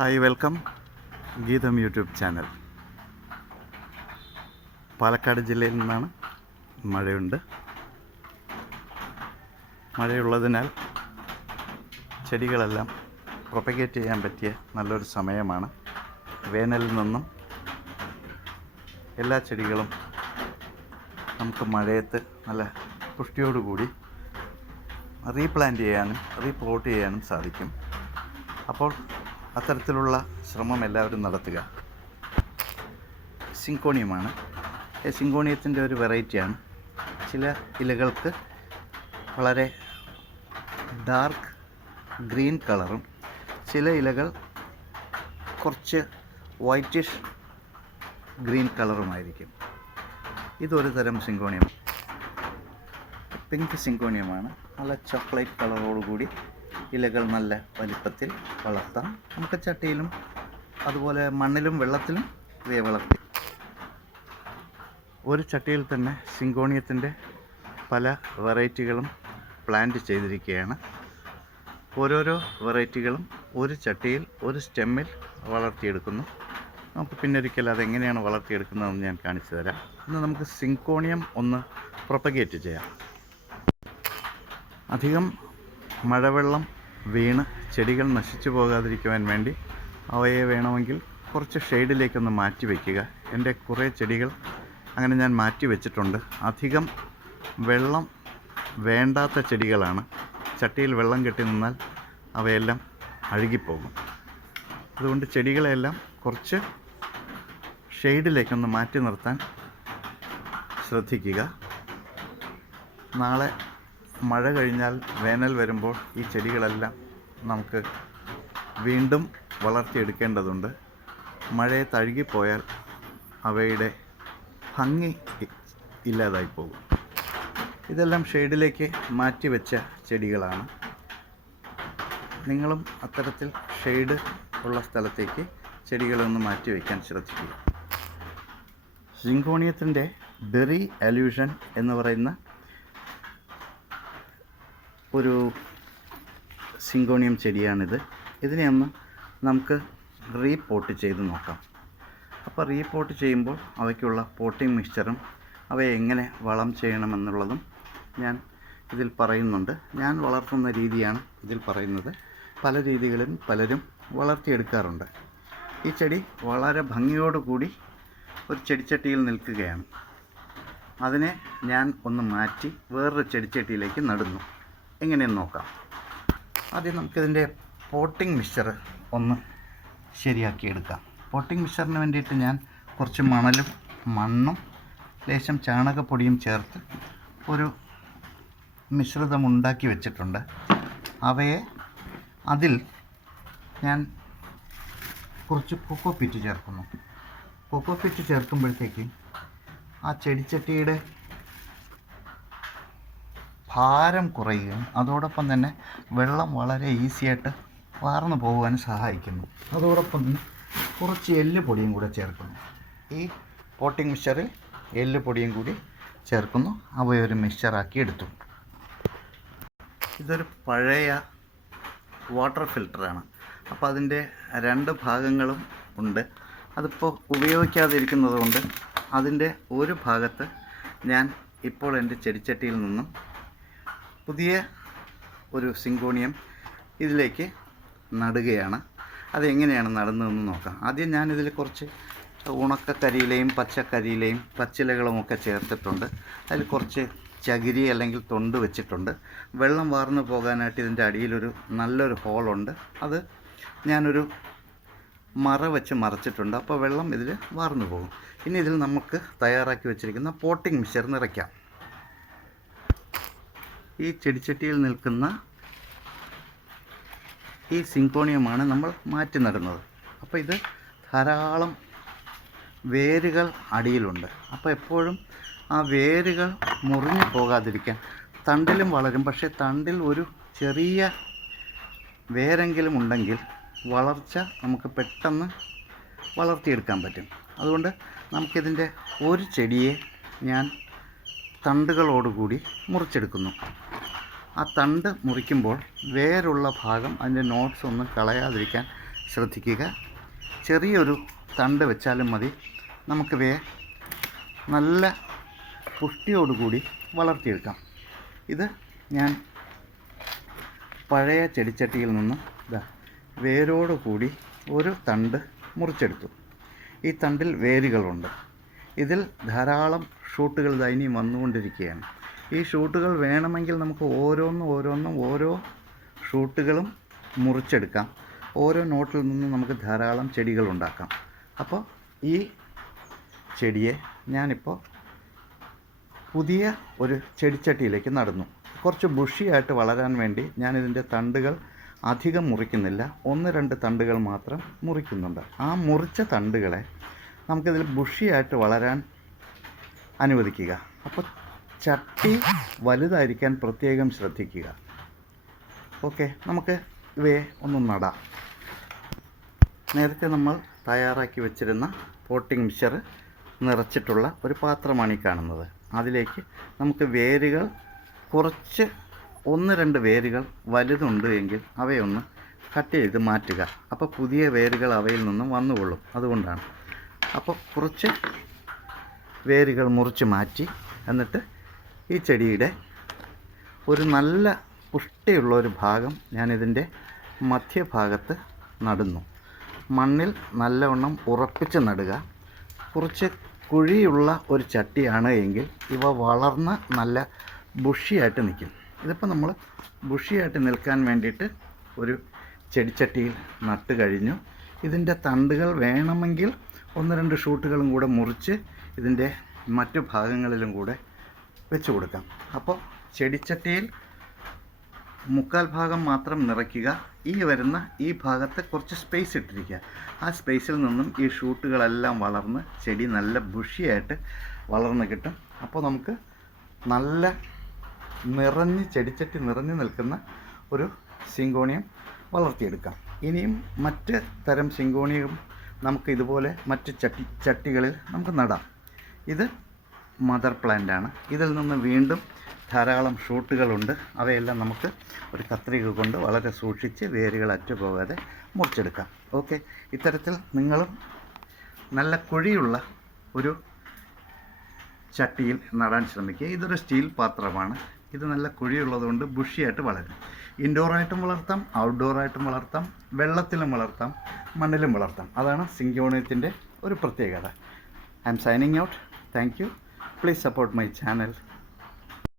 Hi welcome. Geetham YouTube channel. Palakkad ജില്ലയിൽ നിന്നാണ് മഴയുണ്ട്. മഴയുള്ളതിനാൽ ചെടികളെല്ലാം പ്രൊപ്പഗേറ്റ് ചെയ്യാൻ പറ്റിയ നല്ലൊരു സമയമാണ്. വേനലിൽ നിന്നും എല്ലാ ചെടികളും നമുക്ക് മഴയത്ത് നല്ല പുഷ്ടിയോടുകൂടി റീപ്ലാന്റ് ചെയ്യാനും റീപ്ലോട്ട് ചെയ്യാനും സാധിക്കും. അപ്പോൾ അത്തരത്തിലുള്ള ശ്രമം എല്ലാവരും നടത്തുക. സിങ്കോണിയമാണ്. സിങ്കോണിയത്തിന്റെ ഒരു വെറൈറ്റിയാണ്. ചില ഇലകൾക്ക് വളരെ ഡാർക്ക് ഗ്രീൻ കളറും ചില ഇലകൾ കുറച്ച് വൈറ്റിഷ് ഗ്രീൻ കളറുമായിരിക്കും. ഇതൊരു തരം സിങ്കോണിയം പിങ്ക് സിങ്കോണിയമാണ്. നല്ല ചോക്ലേറ്റ് കളറോടുകൂടി ഇലകൾ നല്ല വലിപ്പത്തിൽ വളർത്താം. നമുക്ക് ചട്ടിയിലും അതുപോലെ മണ്ണിലും വെള്ളത്തിലും ഇവയെ വളർത്തി. ഒരു ചട്ടിയിൽ തന്നെ സിങ്കോണിയത്തിന്റെ പല വെറൈറ്റികളും പ്ലാന്റ് ചെയ്തിരിക്കുകയാണ്. ഓരോരോ വെറൈറ്റികളും ഒരു ചട്ടിയിൽ ഒരു സ്റ്റെമ്മിൽ വളർത്തിയെടുക്കുന്നു. നമുക്ക് പിന്നൊരിക്കൽ അതെങ്ങനെയാണ് വളർത്തിയെടുക്കുന്നതെന്ന് ഞാൻ കാണിച്ചു തരാം. ഇന്ന് നമുക്ക് സിങ്കോണിയം ഒന്ന് പ്രൊപ്പഗേറ്റ് ചെയ്യാം. അധികം മഴവെള്ളം വീണ് ചെടികൾ നശിച്ചു പോകാതിരിക്കുവാൻ വേണ്ടി അവയെ വേണമെങ്കിൽ കുറച്ച് ഷെയ്ഡിലേക്കൊന്ന് മാറ്റി വയ്ക്കുക. എന്റെ കുറേ ചെടികൾ അങ്ങനെ ഞാൻ മാറ്റി വെച്ചിട്ടുണ്ട്. അധികം വെള്ളം വേണ്ടാത്ത ചെടികളാണ്. ചട്ടിയിൽ വെള്ളം കെട്ടി നിന്നാൽ അവയെല്ലാം അഴുകിപ്പോകും. അതുകൊണ്ട് ചെടികളെല്ലാം കുറച്ച് ഷെയ്ഡിലേക്കൊന്ന് മാറ്റി നിർത്താൻ ശ്രദ്ധിക്കുക. നാളെ മഴ കഴിഞ്ഞാൽ വേനൽ വരുമ്പോൾ ഈ ചെടികളെല്ലാം നമുക്ക് വീണ്ടും വളർത്തിയെടുക്കേണ്ടതുണ്ട്. മഴയെ തഴുകിപ്പോയാൽ അവയുടെ ഭംഗി ഇല്ലാതായി പോകും. ഇതെല്ലാം ഷെയ്ഡിലേക്ക് മാറ്റിവെച്ച ചെടികളാണ്. നിങ്ങളും അത്തരത്തിൽ ഷെയ്ഡ് ഉള്ള സ്ഥലത്തേക്ക് ചെടികളൊന്ന് മാറ്റി വയ്ക്കാൻ ശ്രദ്ധിക്കുക. സിങ്കോണിയത്തിന്റെ ബെറി അല്യൂഷൻ എന്ന് പറയുന്ന ഒരു സിങ്കോണിയം ചെടിയാണിത്. ഇതിനെ ഒന്ന് നമുക്ക് റീപോട്ട് ചെയ്ത് നോക്കാം. അപ്പോൾ റീപോട്ട് ചെയ്യുമ്പോൾ അവയ്ക്കുള്ള പോട്ടിംഗ് മിക്സ്ചറും അവയെ എങ്ങനെ വളം ചെയ്യണമെന്നുള്ളതും ഞാൻ ഇതിൽ പറയുന്നുണ്ട്. ഞാൻ വളർത്തുന്ന രീതിയാണ് ഇതിൽ പറയുന്നത്. പല രീതികളും പലരും വളർത്തിയെടുക്കാറുണ്ട്. ഈ ചെടി വളരെ ഭംഗിയോടുകൂടി ഒരു ചെടിച്ചട്ടിയിൽ നിൽക്കുകയാണ്. അതിനെ ഞാൻ ഒന്ന് മാറ്റി വേറൊരു ചെടിച്ചട്ടിയിലേക്ക് നടുന്നു. എങ്ങനെയെന്ന് നോക്കാം. ആദ്യം നമുക്കിതിന്റെ പോട്ടിംഗ് മിക്സ്ചർ ഒന്ന് ശരിയാക്കി എടുക്കാം. പോട്ടിംഗ് മിക്സ്ചറിന് വേണ്ടിയിട്ട് ഞാൻ കുറച്ച് മണലും മണ്ണും ലേശം ചാണകപ്പൊടിയും ചേർത്ത് ഒരു മിശ്രിതം ഉണ്ടാക്കി വെച്ചിട്ടുണ്ട്. അവയെ അതിൽ ഞാൻ കുറച്ച് കൊക്കോ പിറ്റ് ചേർക്കുന്നു. കൊക്കോ പിറ്റ് ചേർക്കുമ്പോഴത്തേക്ക് ആ ചെടിച്ചട്ടിയുടെ ഭാരം കുറയുകയും അതോടൊപ്പം തന്നെ വെള്ളം വളരെ ഈസിയായിട്ട് വാർന്നു പോകാൻ സഹായിക്കുന്നു. അതോടൊപ്പം തന്നെ കുറച്ച് എല്ല് പൊടിയും കൂടെ ചേർക്കുന്നു. ഈ പോട്ടിംഗ് മിക്സറിൽ എല്ല് പൊടിയും കൂടി ചേർക്കുന്നു. അവയൊരു മിക്സ്ചറാക്കി എടുത്തു. ഇതൊരു പഴയ വാട്ടർ ഫിൽറ്ററാണ് അപ്പോൾ അതിന്റെ രണ്ട് ഭാഗങ്ങളും ഉണ്ട്. അതിപ്പോൾ ഉപയോഗിക്കാതിരിക്കുന്നത് കൊണ്ട് അതിന്റെ ഒരു ഭാഗത്ത് ഞാൻ ഇപ്പോൾ എന്റെ ചെടിച്ചട്ടിയിൽ നിന്നും പുതിയ ഒരു സിങ്കോണിയം ഇതിലേക്ക് നടുകയാണ്. അതെങ്ങനെയാണ് നടുന്നതെന്ന് നോക്കാം. ആദ്യം ഞാനിതിൽ കുറച്ച് ഉണക്ക കരിയിലയും പച്ചക്കരിയിലയും പച്ചിലകളും ഒക്കെ ചേർത്തിട്ടുണ്ട്. അതിൽ കുറച്ച് ചകിരി അല്ലെങ്കിൽ തൊണ്ട് വെച്ചിട്ടുണ്ട്. വെള്ളം വാർന്നു പോകാനായിട്ട് ഇതിന്റെ അടിയിലൊരു നല്ലൊരു ഹോളുണ്ട്. അത് ഞാനൊരു മറ വെച്ച് മറച്ചിട്ടുണ്ട്. അപ്പോൾ വെള്ളം ഇതിൽ വാർന്നു പോകും. ഇനി ഇതിൽ നമുക്ക് തയ്യാറാക്കി വെച്ചിരിക്കുന്ന പോട്ടിംഗ് മിക്സർ നിറയ്ക്കാം. ഈ ചെടിച്ചട്ടിയിൽ നിൽക്കുന്ന ഈ സിങ്കോണിയമാണ് നമ്മൾ മാറ്റി നടുന്നത്. അപ്പോൾ ഇത് ധാരാളം വേരുകൾ അടിയിലുണ്ട്. അപ്പോൾ എപ്പോഴും ആ വേരുകൾ മുറിഞ്ഞു പോകാതിരിക്കാൻ തണ്ടിലും വളരും. പക്ഷേ തണ്ടിൽ ഒരു ചെറിയ വേരെങ്കിലും ഉണ്ടെങ്കിൽ വളർച്ച നമുക്ക് പെട്ടെന്ന് വളർത്തിയെടുക്കാൻ പറ്റും. അതുകൊണ്ട് നമുക്കിതിന്റെ ഒരു ചെടിയെ ഞാൻ തണ്ടുകളോടുകൂടി മുറിച്ചെടുക്കുന്നു. ആ തണ്ട് മുറിക്കുമ്പോൾ വേരുള്ള ഭാഗം അതിന്റെ നോട്ട്സ് ഒന്നും കളയാതിരിക്കാൻ ശ്രദ്ധിക്കുക. ചെറിയൊരു തണ്ട് വെച്ചാലും മതി. നമുക്ക് വേ നല്ല പുഷ്ടിയോടുകൂടി വളർത്തിയെടുക്കാം. ഇത് ഞാൻ പഴയ ചെടിച്ചട്ടിയിൽ നിന്ന് ഇതാ വേരോടുകൂടി ഒരു തണ്ട് മുറിച്ചെടുത്തു. ഈ തണ്ടിൽ വേരുകളുണ്ട്. ഇതിൽ ധാരാളം ഷൂട്ടുകൾ ദൈനിയും വന്നുകൊണ്ടിരിക്കുകയാണ്. ഈ ഷൂട്ടുകൾ വേണമെങ്കിൽ നമുക്ക് ഓരോന്നും ഓരോന്നും ഓരോ ഷൂട്ടുകളും മുറിച്ചെടുക്കാം. ഓരോ നോട്ടിൽ നിന്നും നമുക്ക് ധാരാളം ചെടികൾ ഉണ്ടാക്കാം. അപ്പോൾ ഈ ചെടിയെ ഞാനിപ്പോൾ പുതിയ ഒരു ചെടിച്ചട്ടിയിലേക്ക് നടന്നു. കുറച്ച് ബുഷിയായിട്ട് വളരാൻ വേണ്ടി ഞാനിതിന്റെ തണ്ടുകൾ അധികം മുറിക്കുന്നില്ല. ഒന്ന് രണ്ട് തണ്ടുകൾ മാത്രം മുറിക്കുന്നുണ്ട്. ആ മുറിച്ച തണ്ടുകളെ നമുക്കിതിൽ ബുഷിയായിട്ട് വളരാൻ അനുവദിക്കുക. അപ്പോൾ ചട്ടി വലുതായിരിക്കാൻ പ്രത്യേകം ശ്രദ്ധിക്കുക. ഓക്കെ നമുക്ക് ഇവയെ ഒന്ന് നടാം. നേരത്തെ നമ്മൾ തയ്യാറാക്കി വെച്ചിരുന്ന പോട്ടിംഗ് മിക്സർ നിറച്ചിട്ടുള്ള ഒരു പാത്രമാണ് ഈ കാണുന്നത്. അതിലേക്ക് നമുക്ക് വേരുകൾ കുറച്ച് ഒന്ന് രണ്ട് വേരുകൾ വലുതുണ്ട് എങ്കിൽ അവയൊന്ന് കട്ട് ചെയ്ത് മാറ്റുക. അപ്പോൾ പുതിയ വേരുകൾ അവയിൽ നിന്നും വന്നുകൊള്ളും. അതുകൊണ്ടാണ്. അപ്പോൾ കുറച്ച് വേരുകൾ മുറിച്ച് മാറ്റി എന്നിട്ട് ഈ ചെടിയുടെ ഒരു നല്ല പുഷ്ടിയുള്ള ഒരു ഭാഗം ഞാനിതിന്റെ മധ്യഭാഗത്ത് നടുന്നു. മണ്ണിൽ നല്ലവണ്ണം ഉറപ്പിച്ച് നടുക. കുറച്ച് കുഴിയുള്ള ഒരു ചട്ടിയാണ് എങ്കിൽ ഇവ വളർന്ന് നല്ല ബുഷിയായിട്ട് നിൽക്കും. ഇതിപ്പോൾ നമ്മൾ ബുഷിയായിട്ട് നിൽക്കാൻ വേണ്ടിയിട്ട് ഒരു ചെടിച്ചട്ടിയിൽ നട്ട് കഴിഞ്ഞു. ഇതിന്റെ തണ്ടുകൾ വേണമെങ്കിൽ ഒന്ന് രണ്ട് ഷൂട്ടുകളും കൂടെ മുറിച്ച് ഇതിന്റെ മറ്റു ഭാഗങ്ങളിലും കൂടെ വെച്ച് കൊടുക്കാം. അപ്പോൾ ചെടിച്ചട്ടിയിൽ മുക്കാൽ ഭാഗം മാത്രം നിറയ്ക്കുക. ഈ വരുന്ന ഈ ഭാഗത്ത് കുറച്ച് സ്പേസ് ഇട്ടിരിക്കുക. ആ സ്പേസിൽ നിന്നും ഈ ഷൂട്ടുകളെല്ലാം വളർന്ന് ചെടി നല്ല ബുഷിയായിട്ട് വളർന്ന് കിട്ടും. അപ്പോൾ നമുക്ക് നല്ല നിറഞ്ഞ് ചെടിച്ചട്ടി നിറഞ്ഞു നിൽക്കുന്ന ഒരു സിങ്കോണിയം വളർത്തിയെടുക്കാം. ഇനിയും മറ്റ് തരം സിങ്കോണിയം നമുക്ക് ഇതുപോലെ മറ്റ് ചട്ടി ചട്ടികളിൽ നമുക്ക് നടാം. ഇത് മദർ പ്ലാന്റ് ആണ്. ഇതിൽ നിന്ന് വീണ്ടും ധാരാളം ഷൂട്ടുകളുണ്ട് അവയെല്ലാം നമുക്ക് ഒരു കത്രിക കൊണ്ട് വളരെ സൂക്ഷിച്ച് വേരുകൾ അറ്റുപോകാതെ മുറിച്ചെടുക്കാം. ഓക്കെ? ഇത്തരത്തിൽ നിങ്ങളും നല്ല കുഴിയുള്ള ഒരു ചട്ടിയിൽ നടാൻ ശ്രമിക്കുക. ഇതൊരു സ്റ്റീൽ പാത്രമാണ്. ഇത് നല്ല കുഴിയുള്ളതുകൊണ്ട് ബുഷിയായിട്ട് വളരും. ഇൻഡോറായിട്ടും വളർത്താം ഔട്ട്ഡോറായിട്ടും വളർത്താം വെള്ളത്തിലും വളർത്താം മണ്ണിലും വളർത്താം. അതാണ് സിങ്കോണിയത്തിന്റെ ഒരു പ്രത്യേകത. I'm signing out thank please support my channel.